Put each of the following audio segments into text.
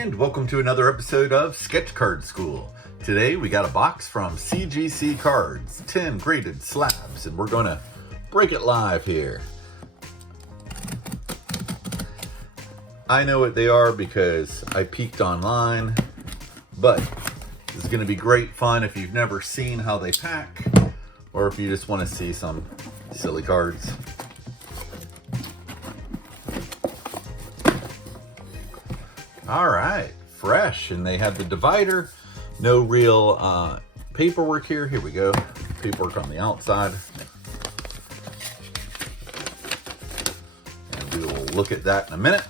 And welcome to another episode of Sketch Card School. Today we got a box from CGC Cards, 10 graded slabs, and we're going to break it live here. I know what they are because I peeked online, but this is going to be great fun if you've never seen how they pack, or if you just want to see some silly cards. All right, fresh, and they have the divider. No real paperwork here. Here we go. Paperwork on the outside. And we will look at that in a minute.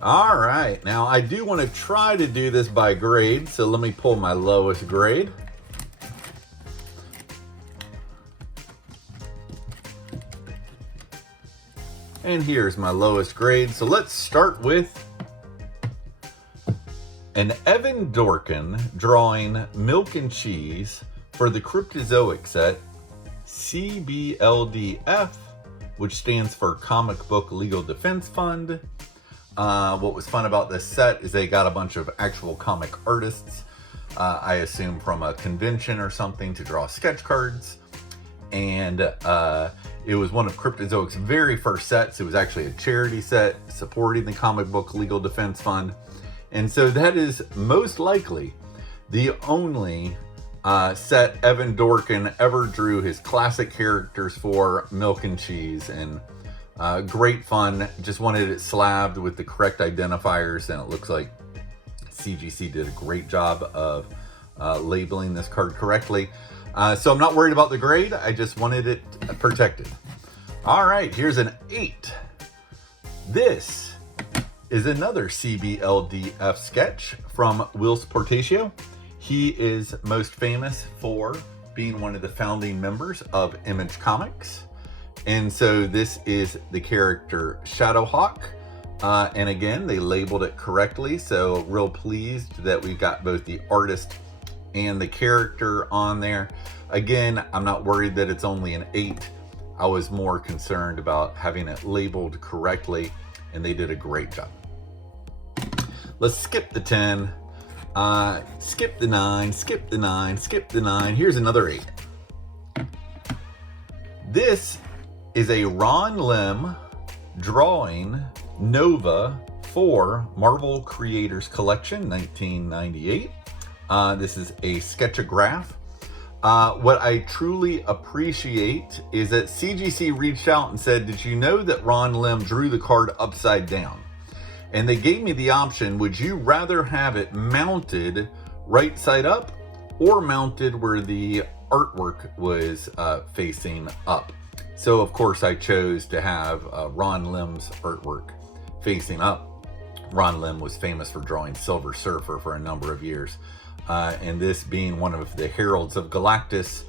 All right, now I do want to try to do this by grade, so let me pull my lowest grade. And here's my lowest grade. So let's start with an Evan Dorkin drawing Milk and Cheese for the Cryptozoic set, CBLDF, which stands for Comic Book Legal Defense Fund. What was fun about this set is they got a bunch of actual comic artists, I assume from a convention or something, to draw sketch cards. And it was one of Cryptozoic's very first sets. It was actually a charity set supporting the Comic Book Legal Defense Fund. And so that is most likely the only set Evan Dorkin ever drew his classic characters for, Milk and Cheese. And great fun. Just wanted it slabbed with the correct identifiers, and it looks like CGC did a great job of labeling this card correctly. So I'm not worried about the grade. I just wanted it protected. All right, here's an 8. This is another CBLDF sketch from Whilce Portacio. He is most famous for being one of the founding members of Image Comics. And so this is the character Shadowhawk. And again, they labeled it correctly. So real pleased that we've got both the artist and the character on there. Again, I'm not worried that it's only an 8. I was more concerned about having it labeled correctly, and they did a great job. Let's skip the 10, skip the 9, skip the 9, skip the 9. Here's another 8. This is a Ron Lim drawing Nova for Marvel Creators Collection 1998. This is a sketchograph. What I truly appreciate is that CGC reached out and said, did you know that Ron Lim drew the card upside down? And they gave me the option, would you rather have it mounted right side up or mounted where the artwork was facing up? So of course I chose to have Ron Lim's artwork facing up. Ron Lim was famous for drawing Silver Surfer for a number of years. And this being one of the Heralds of Galactus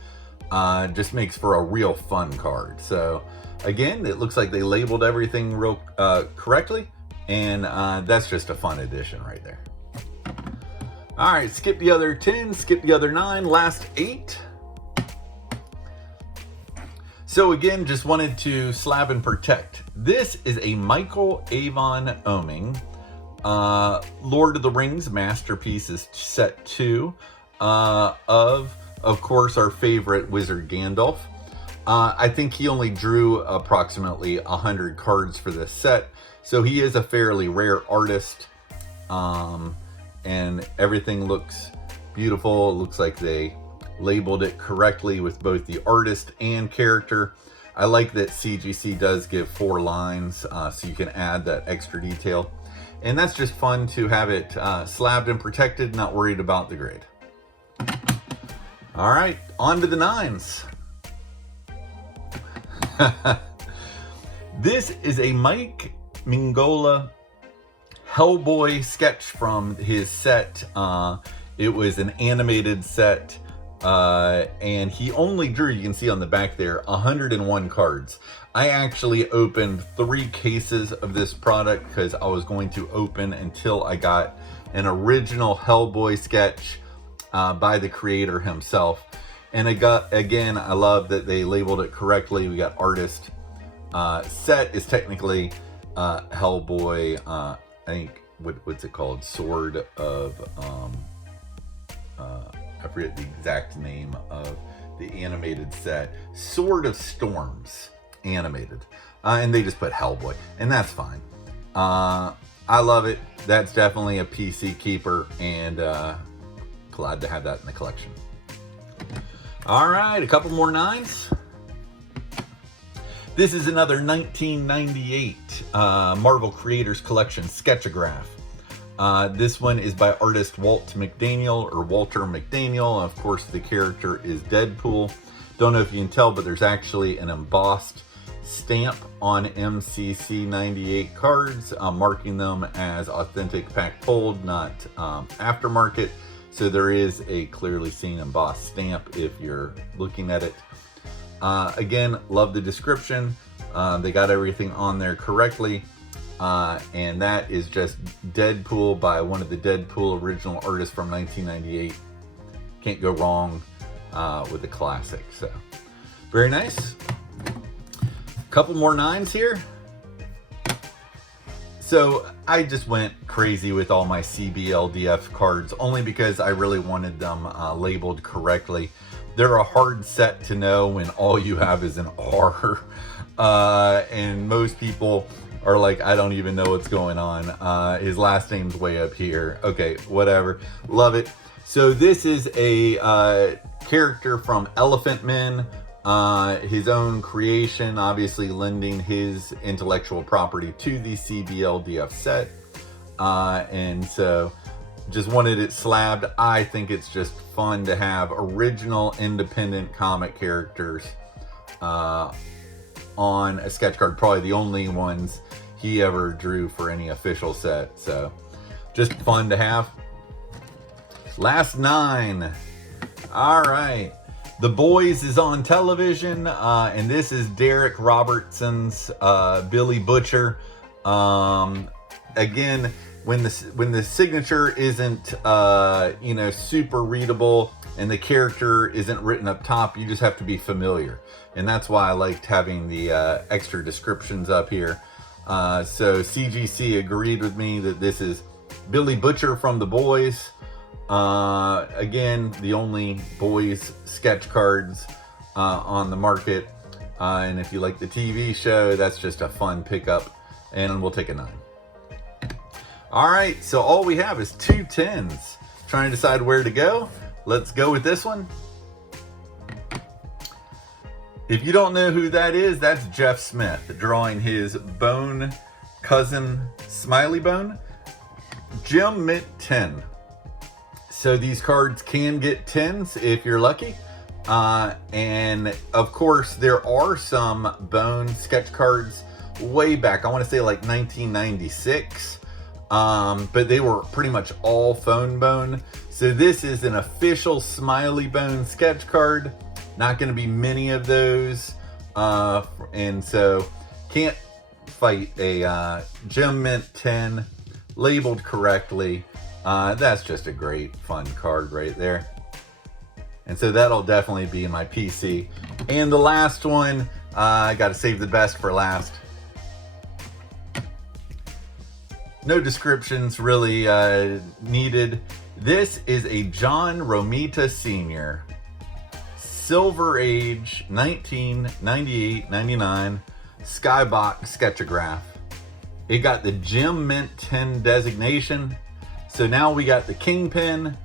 just makes for a real fun card. So again, it looks like they labeled everything real correctly. And that's just a fun addition right there. All right, skip the other 10, skip the other 9, last 8. So again, just wanted to slab and protect. This is a Michael Avon Oeming Lord of the Rings Masterpieces set 2 of course, our favorite wizard Gandalf. I think he only drew approximately 100 cards for this set. So he is a fairly rare artist, and everything looks beautiful. It looks like they labeled it correctly with both the artist and character. I like that CGC does give 4 lines, so you can add that extra detail. And that's just fun to have it slabbed and protected, not worried about the grade. All right, on to the 9s. This is a Mike Mignola Hellboy sketch from his set. It was an animated set, and he only drew, you can see on the back there, 101 cards. I actually opened 3 cases of this product because I was going to open until I got an original Hellboy sketch by the creator himself. And again, I love that they labeled it correctly. We got artist. Set is technically Hellboy, I think what's it called? Sword of, I forget the exact name of the animated set. Sword of Storms animated. And they just put Hellboy, and that's fine. I love it. That's definitely a PC keeper, and glad to have that in the collection. All right, a couple more 9s. This is another 1998 Marvel Creators Collection Sketchograph. This one is by artist Walter McDaniel. Of course, the character is Deadpool. Don't know if you can tell, but there's actually an embossed stamp on MCC 98 cards, marking them as authentic pack pulled, not aftermarket. So there is a clearly seen embossed stamp if you're looking at it. Again, love the description. They got everything on there correctly. And that is just Deadpool by one of the Deadpool original artists from 1998. Can't go wrong with the classic. So very nice. Couple more 9s here. So I just went crazy with all my CBLDF cards, only because I really wanted them labeled correctly. They're a hard set to know when all you have is an R. And most people are like, I don't even know what's going on. His last name's way up here. Okay, whatever. Love it. So this is a character from Elephant Men. His own creation, obviously lending his intellectual property to the CBLDF set. And so just wanted it slabbed. I think it's just fun to have original independent comic characters on a sketch card. Probably the only ones he ever drew for any official set. So just fun to have. Last 9. All right. The Boys is on television, and this is Derek Robertson's Billy Butcher. Again, when the signature isn't super readable and the character isn't written up top, you just have to be familiar, and that's why I liked having the extra descriptions up here. So CGC agreed with me that this is Billy Butcher from The Boys. Again, the only Boys sketch cards on the market, and if you like the TV show, that's just a fun pickup, and we'll take a 9. All right, so all we have is 2 10s. Trying to decide where to go. Let's go with this one. If you don't know who that is, that's Jeff Smith drawing his Bone cousin Smiley Bone. Gem Mint 10. So these cards can get 10s if you're lucky. And of course, there are some Bone sketch cards way back. I want to say like 1996. But they were pretty much all phone Bone. So this is an official Smiley Bone sketch card. Not going to be many of those. And so can't fight a Gem Mint 10 labeled correctly. That's just a great fun card right there. And so that'll definitely be in my PC. And the last one, I got to save the best for last. No descriptions really needed. This is a John Romita Sr. Silver Age 1998-99 Skybox Sketchograph. It got the Gem Mint 10 designation. So now we got the Kingpin,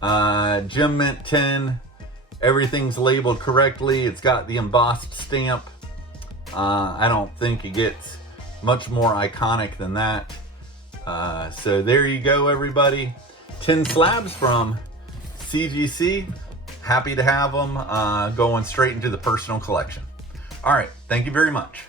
Gem Mint 10. Everything's labeled correctly. It's got the embossed stamp. I don't think it gets much more iconic than that. So there you go, everybody. 10 slabs from CGC. Happy to have them going straight into the personal collection. All right, thank you very much.